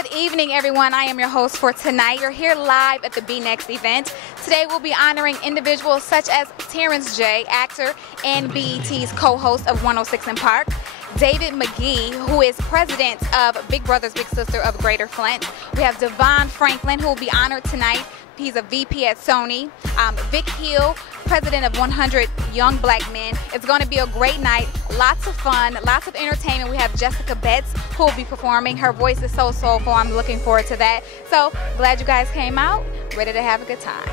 Good evening, everyone. I am your host for tonight. You're here live at the Be Next event. Today we'll be honoring individuals such as Terrence J, actor and BET's co-host of 106 & Park, David McGhee, who is president of Big Brothers Big Sister of Greater Flint. We have Devon Franklin, who will be honored tonight. He's a VP at Sony. Vic Hill, president of 100 Young Black Men. It's going to be a great night. Lots of fun, lots of entertainment. We have Jessica Betts, who will be performing. Her voice is so soulful. I'm looking forward to that. So glad you guys came out. Ready to have a good time.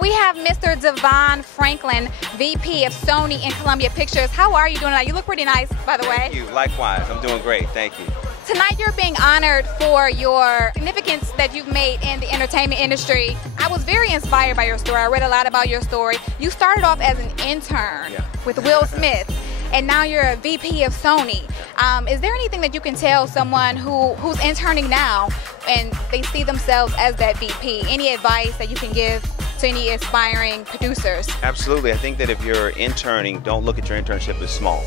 We have Mr. Devon Franklin, VP of Sony and Columbia Pictures. How are you doing tonight? You look pretty nice, by the way. Thank you. Likewise. I'm doing great. Thank you. Tonight you're being honored for your significance that you've made in the entertainment industry. I was very inspired by your story. I read a lot about your story. You started off as an intern with Will Smith, and now you're a VP of Sony. Is there anything that you can tell someone who's interning now and they see themselves as that VP? Any advice that you can give to any aspiring producers? Absolutely. I think that if you're interning, don't look at your internship as small.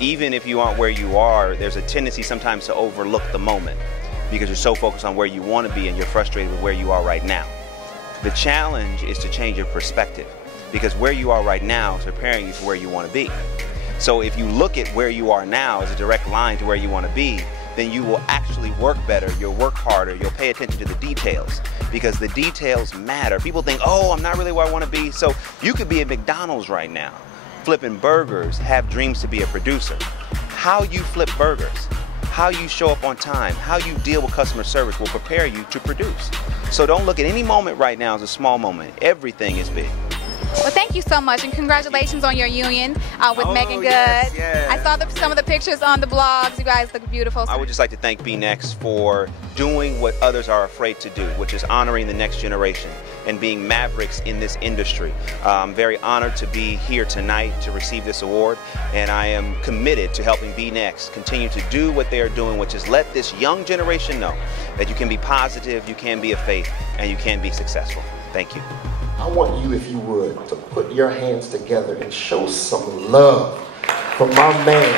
Even if you aren't where you are, there's a tendency sometimes to overlook the moment because you're so focused on where you want to be and you're frustrated with where you are right now. The challenge is to change your perspective because where you are right now is preparing you for where you want to be. So if you look at where you are now as a direct line to where you want to be, then you will actually work better, you'll work harder, you'll pay attention to the details because the details matter. People think, oh, I'm not really where I want to be. So you could be at McDonald's right now, flipping burgers, have dreams to be a producer. How you flip burgers, how you show up on time, how you deal with customer service will prepare you to produce. So don't look at any moment right now as a small moment. Everything is big. Well, thank you so much, and congratulations on your union with Megan Good. Yes. I saw some of the pictures on the blogs. You guys look beautiful. I would just like to thank Be Next for doing what others are afraid to do, which is honoring the next generation and being mavericks in this industry. I'm very honored to be here tonight to receive this award, and I am committed to helping Be Next continue to do what they are doing, which is let this young generation know that you can be positive, you can be a faith, and you can be successful. Thank you. I want you, if you would, to put your hands together and show some love for my man,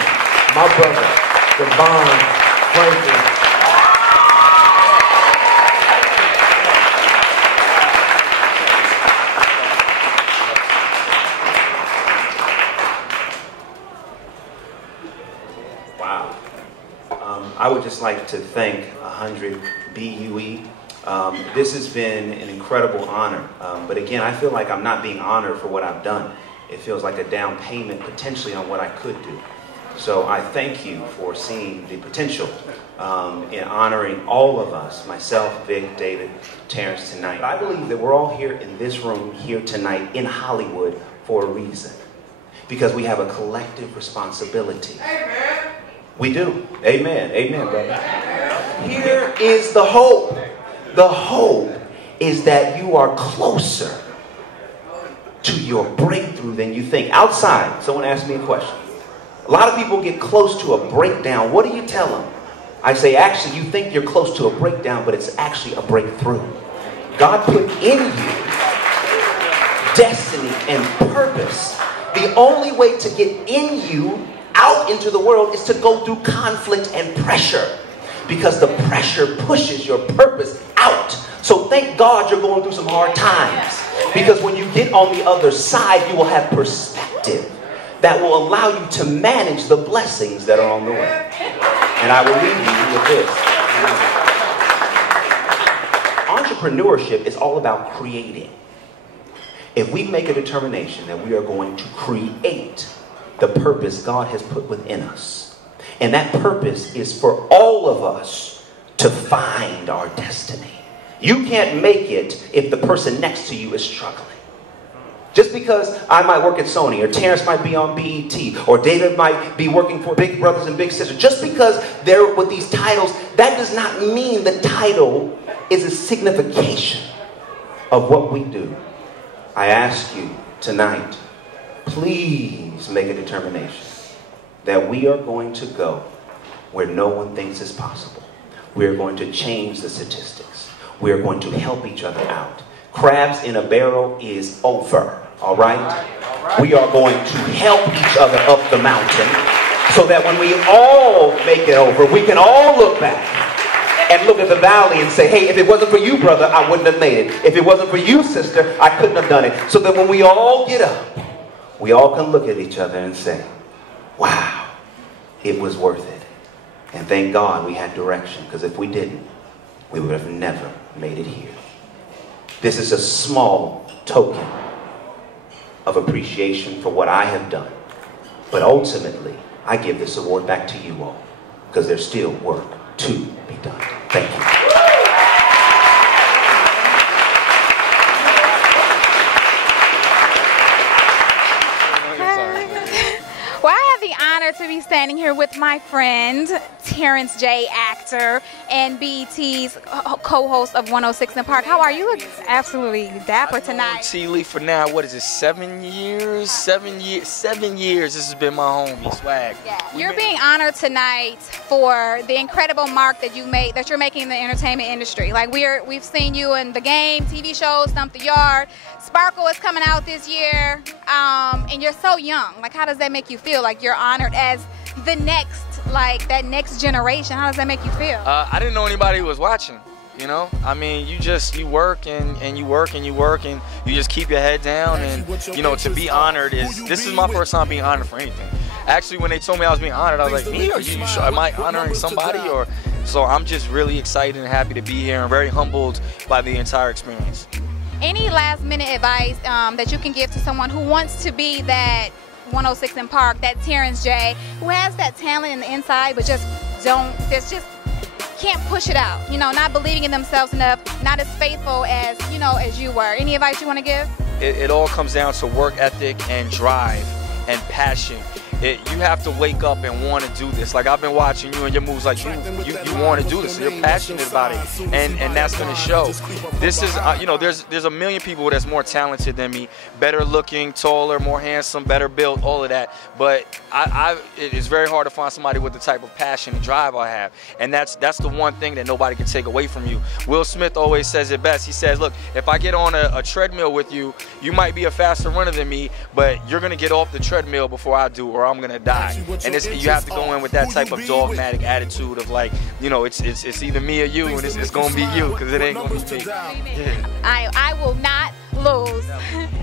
my brother, Devon Franklin. Wow. I would just like to thank 100 BUE. This has been an incredible honor, but again, I feel like I'm not being honored for what I've done. It feels like a down payment potentially on what I could do. So I thank you for seeing the potential in honoring all of us, myself, Vic, David, Terrence tonight. I believe that we're all here in this room here tonight in Hollywood for a reason, because we have a collective responsibility. Amen. We do. Amen. Amen, brother. Here is the hope. The hope is that you are closer to your breakthrough than you think. Outside, someone asked me a question. A lot of people get close to a breakdown. What do you tell them? I say, actually, you think you're close to a breakdown, but it's actually a breakthrough. God put in you destiny and purpose. The only way to get in you out into the world is to go through conflict and pressure, because the pressure pushes your purpose out. So thank God you're going through some hard times, because when you get on the other side, you will have perspective that will allow you to manage the blessings that are on the way. And I will leave you with this. Entrepreneurship is all about creating. If we make a determination that we are going to create the purpose God has put within us, and that purpose is for all of us to find our destiny. You can't make it if the person next to you is struggling. Just because I might work at Sony, or Terrence might be on BET, or David might be working for Big Brothers and Big Sisters, just because they're with these titles, that does not mean the title is a signification of what we do. I ask you tonight, please make a determination that we are going to go where no one thinks is possible. We are going to change the statistics. We are going to help each other out. Crabs in a barrel is over, all right? We are going to help each other up the mountain so that when we all make it over, we can all look back and look at the valley and say, hey, if it wasn't for you, brother, I wouldn't have made it. If it wasn't for you, sister, I couldn't have done it. So that when we all get up, we all can look at each other and say, wow, it was worth it. And thank God we had direction, because if we didn't, we would have never made it here. This is a small token of appreciation for what I have done. But ultimately, I give this award back to you all, because there's still work to be done. Thank you. Well, I have the honor to be standing here with my friend, Terrence J, actor, and BET's co-host of 106 in Park. How are you? Look absolutely dapper tonight. T-Lee for now, what is it, 7 years? 7 years. 7 years. This has been my homie, Swag. Yeah. You're being honored tonight for the incredible mark that you're making in the entertainment industry. Like we've seen you in The Game, TV shows, Stump the Yard. Sparkle is coming out this year, and you're so young. Like, how does that make you feel? Like you're honored as the next, like that next generation. How does that make you feel? I didn't know anybody was watching. You know, I mean, you work and you work and you work and you just keep your head down, and you know, to be honored this is my first time being honored for anything. Actually, when they told me I was being honored, I was like, me? Are you sure? Am I honoring somebody? Or so I'm just really excited and happy to be here and very humbled by the entire experience. Any last minute advice that you can give to someone who wants to be that 106 in Park, that Terrence J, who has that talent in the inside but just can't push it out, you know, not believing in themselves enough, not as faithful as, you know, as you were. Any advice you want to give? It all comes down to work ethic and drive and passion. You have to wake up and want to do this. Like, I've been watching you and your moves, like you want to do this, and you're passionate about it, and that's going to show. This is, you know, there's a million people that's more talented than me, better looking, taller, more handsome, better built, all of that. But it is very hard to find somebody with the type of passion and drive I have, and that's the one thing that nobody can take away from you. Will Smith always says it best. He says, look, if I get on a treadmill with you, you might be a faster runner than me, but you're going to get off the treadmill before I do, or I'm gonna die. And you have to go in with that type of dogmatic attitude of, like, you know, it's either me or you, and it's gonna be you, because it ain't gonna be me. Yeah. I will not lose.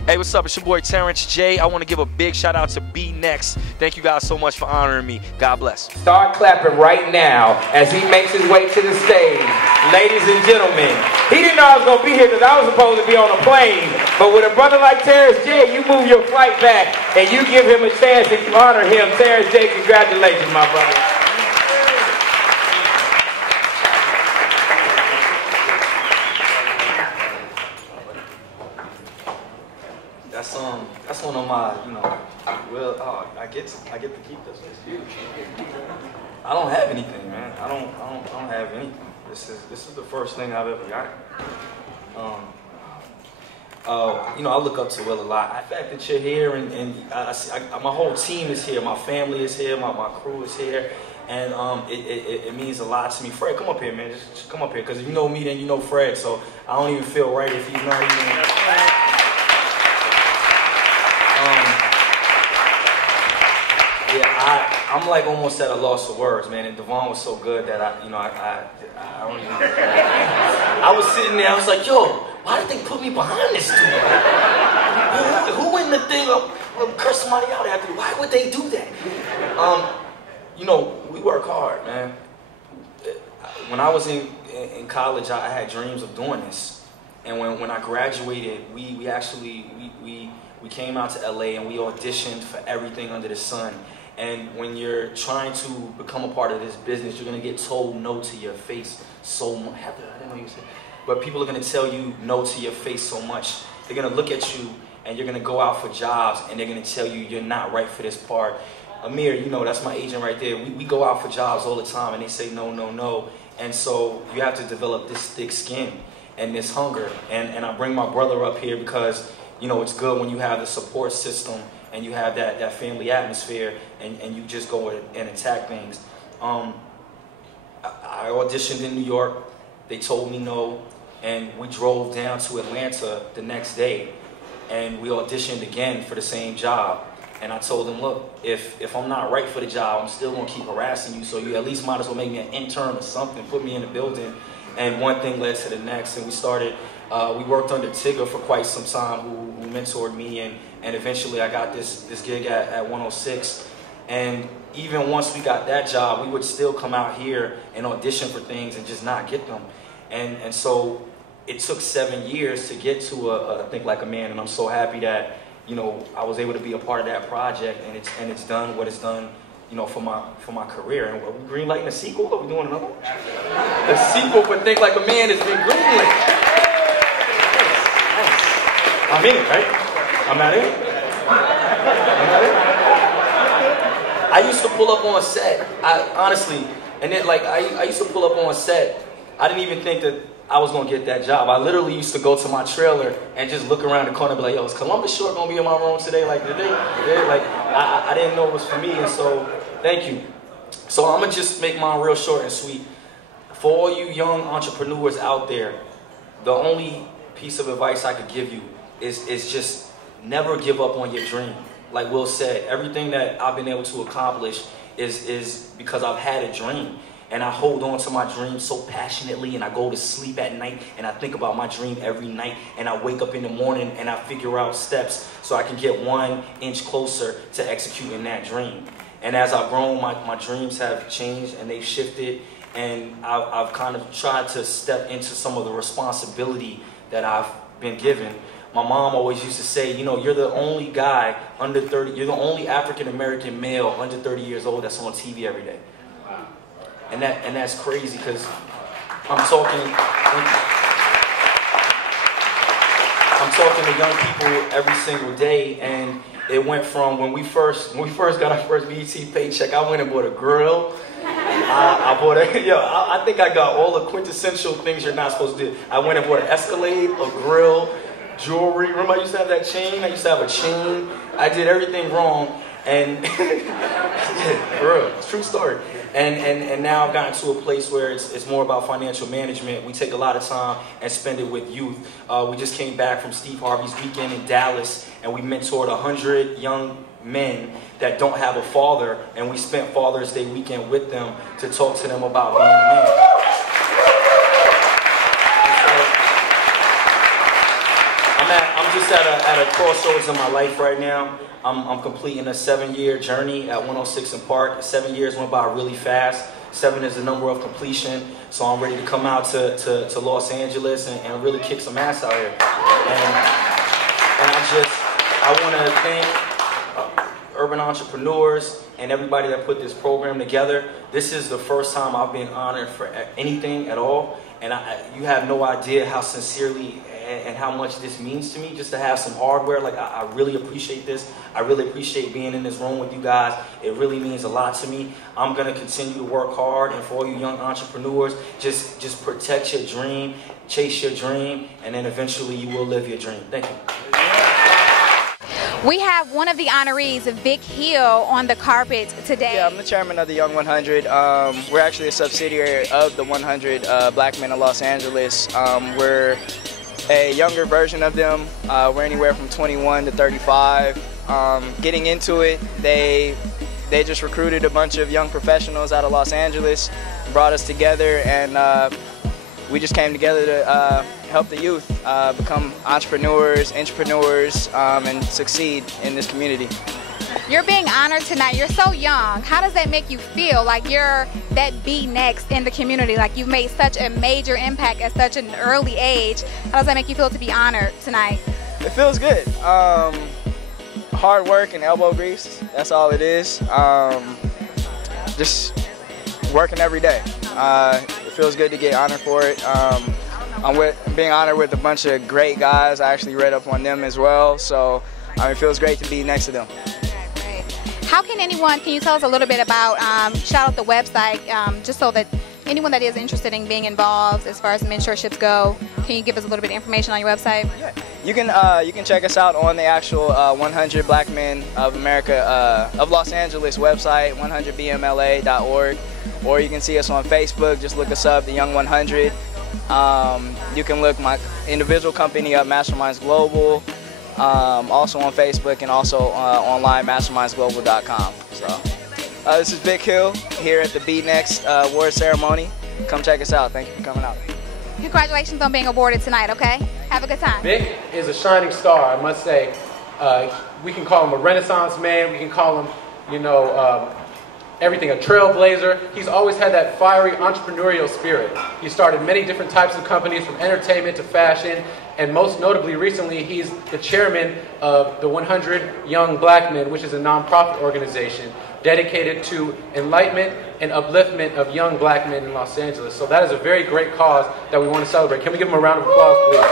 Hey, what's up? It's your boy Terrence J. I want to give a big shout out to B Next. Thank you guys so much for honoring me. God bless. Start clapping right now as he makes his way to the stage. Ladies and gentlemen, he didn't know I was going to be here because I was supposed to be on a plane. But with a brother like Terrence J, you move your flight back and you give him a chance and you honor him. Terrence J, congratulations, my brother. That's one of my, you know, I get to keep this. It's beautiful. I don't have anything, man. I don't have anything. This is the first thing I've ever got. You know, I look up to Will a lot. The fact that you're here and my whole team is here, my family is here, my crew is here, and it means a lot to me. Fred, come up here, man. Just come up here, because if you know me, then you know Fred. So I don't even feel right if he's not even. Yeah, I'm like almost at a loss of words, man. And Devon was so good that I don't even. I was sitting there, I was like, yo, why did they put me behind this dude? Who in the thing will curse somebody out after? Why would they do that? You know, we work hard, man. When I was in college, I had dreams of doing this, and when I graduated, we came out to LA and we auditioned for everything under the sun. And when you're trying to become a part of this business, you're gonna get told no to your face so much. Heather, I didn't know you said. But people are gonna tell you no to your face so much. They're gonna look at you and you're gonna go out for jobs and they're gonna tell you you're not right for this part. Amir, you know, that's my agent right there. We go out for jobs all the time and they say no, no, no. And so you have to develop this thick skin and this hunger. And I bring my brother up here because, you know, it's good when you have the support system and you have that family atmosphere, and you just go and attack things. I auditioned in New York. They told me no, and we drove down to Atlanta the next day, and we auditioned again for the same job. And I told them, look, if I'm not right for the job, I'm still gonna keep harassing you, so you at least might as well make me an intern or something, put me in the building. And one thing led to the next, and we started, we worked under Tigger for quite some time, who mentored me, and eventually I got this gig at 106. And even once we got that job, we would still come out here and audition for things and just not get them. And so it took 7 years to get to a Think Like a Man, and I'm so happy that, you know, I was able to be a part of that project, and it's done what it's done, you know, for my career. And are we greenlighting a sequel? Are we doing another one? The sequel for Think Like a Man has been greenlit. Nice. I'm in it, right? I'm not in it? I'm not in it? I used to pull up on set, honestly, and then like I used to pull up on set. I didn't even think that I was gonna get that job. I literally used to go to my trailer and just look around the corner and be like, yo, is Columbus Short gonna be in my room today? Like, today? Like, I didn't know it was for me, and so, thank you. So I'm gonna just make mine real short and sweet. For all you young entrepreneurs out there, the only piece of advice I could give you is just never give up on your dream. Like Will said, everything that I've been able to accomplish is because I've had a dream. And I hold on to my dream so passionately, and I go to sleep at night, and I think about my dream every night, and I wake up in the morning, and I figure out steps so I can get 1 inch closer to executing that dream. And as I've grown, my dreams have changed, and they've shifted, and I've kind of tried to step into some of the responsibility that I've been given. My mom always used to say, you know, you're the only guy under 30, you're the only African-American male under 30 years old that's on TV every day. And that's crazy, because I'm talking to young people every single day, and it went from when we first got our first BET paycheck, I went and bought a grill. I bought I think I got all the quintessential things you're not supposed to do. I went and bought an Escalade, a grill, jewelry. Remember I used to have that chain? I used to have a chain. I did everything wrong, and for real, it's a true story. And now I've gotten to a place where it's more about financial management. We take a lot of time and spend it with youth. We just came back from Steve Harvey's weekend in Dallas, and we mentored 100 young men that don't have a father, and we spent Father's Day weekend with them to talk to them about being a man. I'm just at a crossroads in my life right now. I'm completing a 7-year journey at 106 and Park. 7 years went by really fast. 7 is the number of completion. So I'm ready to come out to Los Angeles and really kick some ass out here. And I want to thank urban entrepreneurs and everybody that put this program together. This is the first time I've been honored for anything at all. And you have no idea how sincerely and how much this means to me, just to have some hardware. Like, I really appreciate this. I really appreciate being in this room with you guys. It really means a lot to me. I'm gonna continue to work hard, and for all you young entrepreneurs, just protect your dream, chase your dream, and then eventually you will live your dream. Thank you. We have one of the honorees, Vic Hill, on the carpet today. Yeah, I'm the chairman of the Young 100. We're actually a subsidiary of the 100 Black Men of Los Angeles. We're a younger version of them. We're anywhere from 21 to 35. Getting into it, they just recruited a bunch of young professionals out of Los Angeles, brought us together, and we just came together to help the youth become entrepreneurs, intrapreneurs, and succeed in this community. You're being honored tonight. You're so young. How does that make you feel? Like you're that be next in the community. Like you've made such a major impact at such an early age. How does that make you feel to be honored tonight? It feels good. Hard work and elbow grease. That's all it is. Just working every day. It feels good to get honored for it. I'm being honored with a bunch of great guys. I actually read up on them as well. So it feels great to be next to them. How can you tell us a little bit about, shout out the website, just so that anyone that is interested in being involved as far as mentorships go, can you give us a little bit of information on your website? You can check us out on the actual 100 Black Men of America of Los Angeles website, 100bmla.org, or you can see us on Facebook. Just look us up, the Young 100. You can look my individual company up, Masterminds Global, also on Facebook, and also online, mastermindsglobal.com. So this is Big Hill here at the Be Next award ceremony. Come check us out. Thank you for coming out. Congratulations on being awarded tonight, okay? Have a good time. Vic is a shining star, I must say. We can call him a Renaissance man. We can call him, you know, everything, a trailblazer. He's always had that fiery entrepreneurial spirit. He started many different types of companies, from entertainment to fashion, and most notably recently, he's the chairman of the 100 Young Black Men, which is a nonprofit organization dedicated to enlightenment and upliftment of young black men in Los Angeles. So that is a very great cause that we want to celebrate. Can we give him a round of applause, please?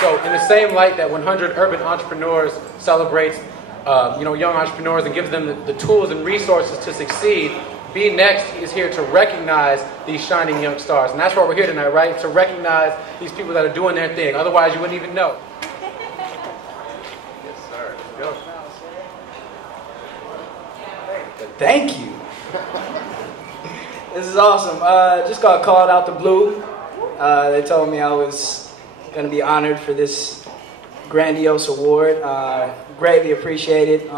So in the same light that 100 Urban Entrepreneurs celebrates young entrepreneurs and gives them the tools and resources to succeed, Be Next is here to recognize these shining young stars. And that's why we're here tonight, right? To recognize these people that are doing their thing. Otherwise, you wouldn't even know. Yes, sir. Go. Thank you. This is awesome. Just got called out the blue. They told me I was going to be honored for this grandiose award. Greatly appreciated.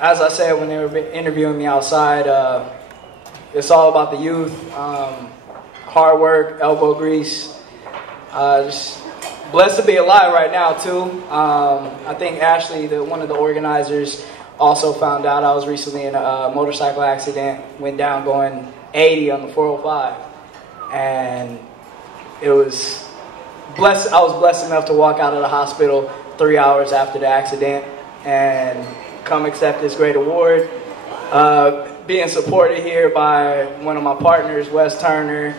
As I said when they were interviewing me outside, it's all about the youth, hard work, elbow grease. Just blessed to be alive right now too. I think Ashley, one of the organizers, also found out I was recently in a motorcycle accident, went down going 80 on the 405, and it was blessed. I was blessed enough to walk out of the hospital 3 hours after the accident and come accept this great award. Being supported here by one of my partners, Wes Turner,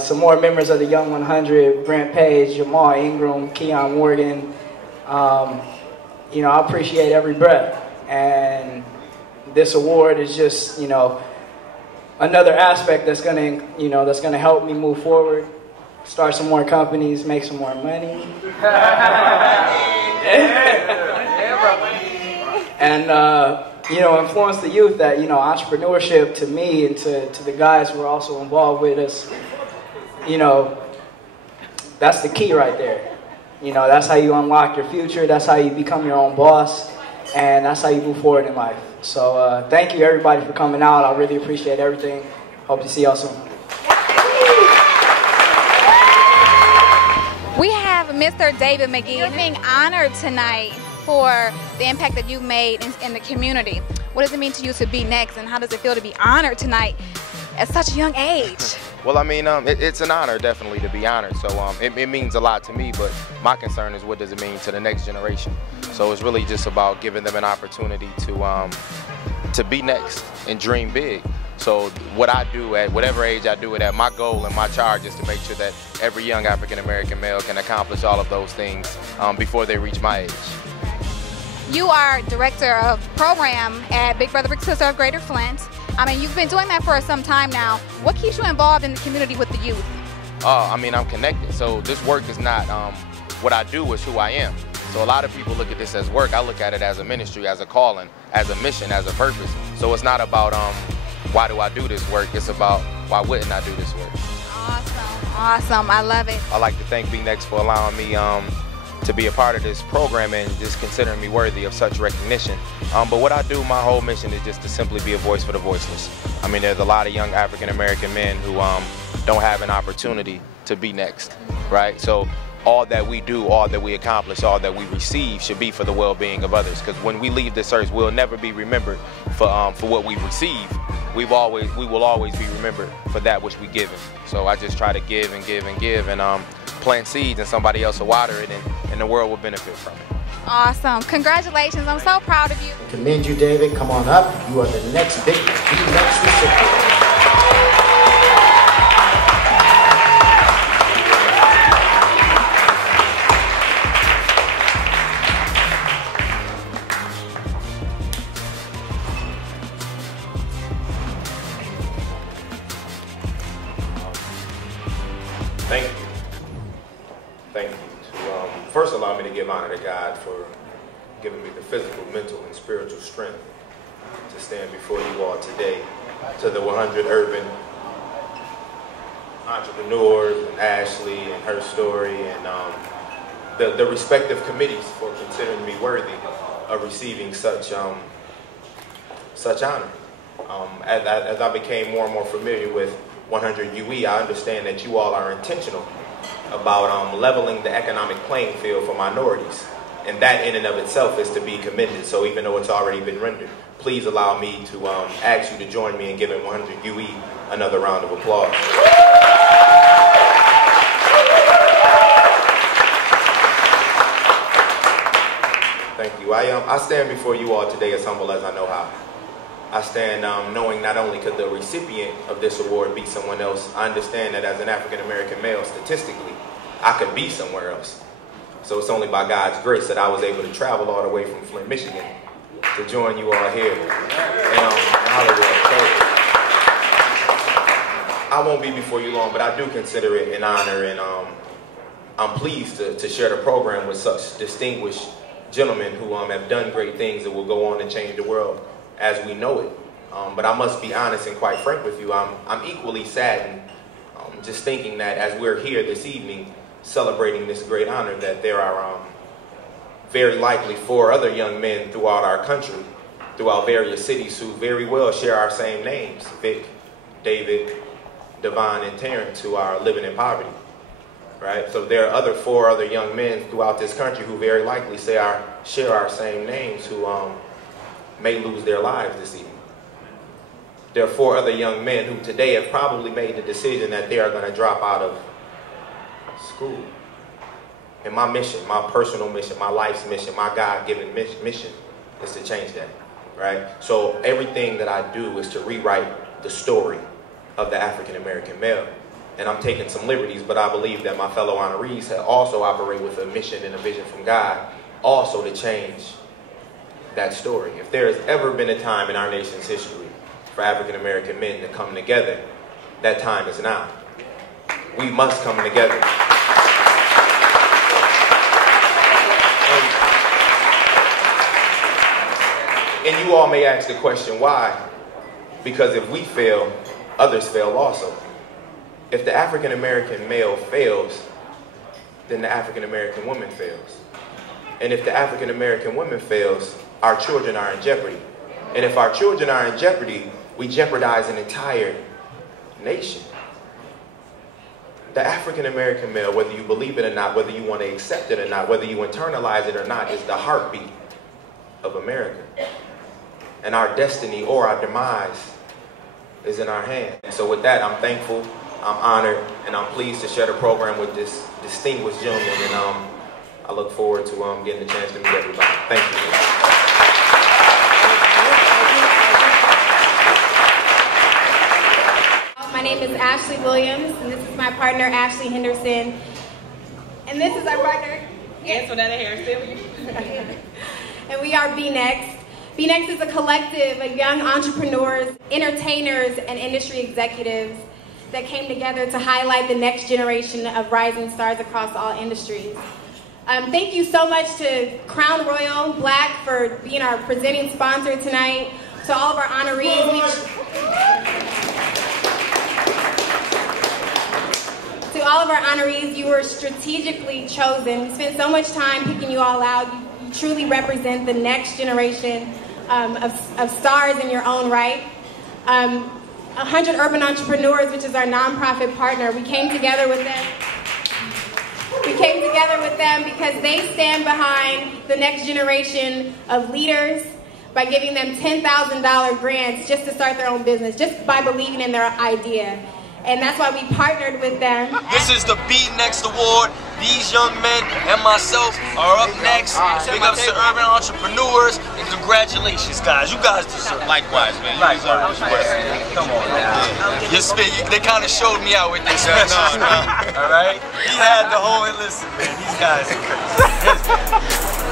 some more members of the Young 100, Brent Page, Jamal Ingram, Keon Morgan. I appreciate every breath. And this award is just, another aspect that's gonna help me move forward, start some more companies, make some more money. And influence the youth that, entrepreneurship to me and to the guys who are also involved with us, that's the key right there. That's how you unlock your future. That's how you become your own boss. And that's how you move forward in life. So thank you, everybody, for coming out. I really appreciate everything. Hope to see y'all soon. We have Mr. David McGhee. You're being honored tonight for the impact that you've made in the community. What does it mean to you to be next, and how does it feel to be honored tonight at such a young age? Well, I mean, it's an honor, definitely, to be honored. So it means a lot to me, but my concern is what does it mean to the next generation? So it's really just about giving them an opportunity to be next and dream big. So what I do at whatever age I do it at, my goal and my charge is to make sure that every young African-American male can accomplish all of those things before they reach my age. You are director of program at Big Brother Big Sister of Greater Flint. I mean, you've been doing that for some time now. What keeps you involved in the community with the youth? I mean, I'm connected. So this work is not what I do, is who I am. So a lot of people look at this as work. I look at it as a ministry, as a calling, as a mission, as a purpose. So it's not about why do I do this work? It's about why wouldn't I do this work? Awesome. I love it. I'd like to thank Be Next for allowing me to be a part of this program and just considering me worthy of such recognition. But what I do, my whole mission is just to simply be a voice for the voiceless. I mean, there's a lot of young African-American men who don't have an opportunity to be next, right? So all that we do, all that we accomplish, all that we receive should be for the well-being of others. Because when we leave this earth, we'll never be remembered for what we receive. We will always be remembered for that which we give. So I just try to give and give and give and plant seeds, and somebody else will water it, and the world will benefit from it. Awesome. Congratulations. I'm so proud of you. Commend you, David. Come on up. You are the next big next recipient. give honor to God for giving me the physical, mental, and spiritual strength to stand before you all today, to the 100 urban entrepreneurs, and Ashley and her story, and the respective committees for considering me worthy of receiving such honor. As I became more and more familiar with 100 UE, I understand that you all are intentional about leveling the economic playing field for minorities. And that in and of itself is to be commended. So even though it's already been rendered, please allow me to ask you to join me in giving 100 UE another round of applause. Thank you. I stand before you all today as humble as I know how. I stand knowing not only could the recipient of this award be someone else, I understand that as an African-American male, statistically, I could be somewhere else. So it's only by God's grace that I was able to travel all the way from Flint, Michigan to join you all here in Hollywood. So I won't be before you long, but I do consider it an honor, and I'm pleased to share the program with such distinguished gentlemen who have done great things that will go on and change the world as we know it. But I must be honest and quite frank with you, I'm equally saddened just thinking that as we're here this evening celebrating this great honor, that there are very likely 4 other young men throughout our country, throughout various cities, who very well share our same names, Vic, David, Devon, and Terrence, who are living in poverty, right? So there are 4 other young men throughout this country who very likely share our same names, who may lose their lives this evening. There are 4 other young men who today have probably made the decision that they are going to drop out of school. And my mission, my personal mission, my life's mission, my God-given mission is to change that, right? So everything that I do is to rewrite the story of the African-American male. And I'm taking some liberties, but I believe that my fellow honorees have also operate with a mission and a vision from God, also to change that story. If there has ever been a time in our nation's history for African-American men to come together, that time is now. We must come together. And you all may ask the question, why? Because if we fail, others fail also. If the African-American male fails, then the African-American woman fails. And if the African-American woman fails, our children are in jeopardy. And if our children are in jeopardy, we jeopardize an entire nation. The African-American male, whether you believe it or not, whether you want to accept it or not, whether you internalize it or not, is the heartbeat of America. And our destiny or our demise is in our hands. So with that, I'm thankful, I'm honored, and I'm pleased to share the program with this distinguished gentleman. And I look forward to getting the chance to meet everybody. Thank you. My name is Ashley Williams, and this is my partner, Ashley Henderson. And this is our partner, Antoinette Harrison. And we are Be Next. Be Next is a collective of young entrepreneurs, entertainers, and industry executives that came together to highlight the next generation of rising stars across all industries. Thank you so much to Crown Royal Black for being our presenting sponsor tonight. To all of our honorees, you were strategically chosen. We spent so much time picking you all out. You truly represent the next generation of stars in your own right. 100 Urban Entrepreneurs, which is our nonprofit partner, we came together with them. Because they stand behind the next generation of leaders by giving them $10,000 grants just to start their own business, just by believing in their idea. And that's why we partnered with them. This is the Be Next Award. These young men and myself are up next. Big ups to urban entrepreneurs, and congratulations, guys. You guys deserve it. Likewise, man. You deserve it. Come on now. They kind of showed me out with this. All right? He had the whole, listen, man. These guys are crazy.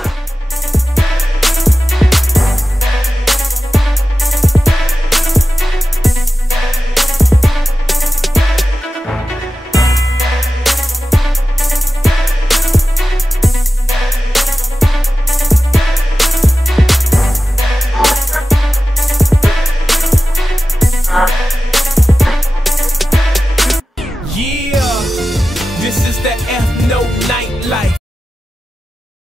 This is the Ethno Nightlife.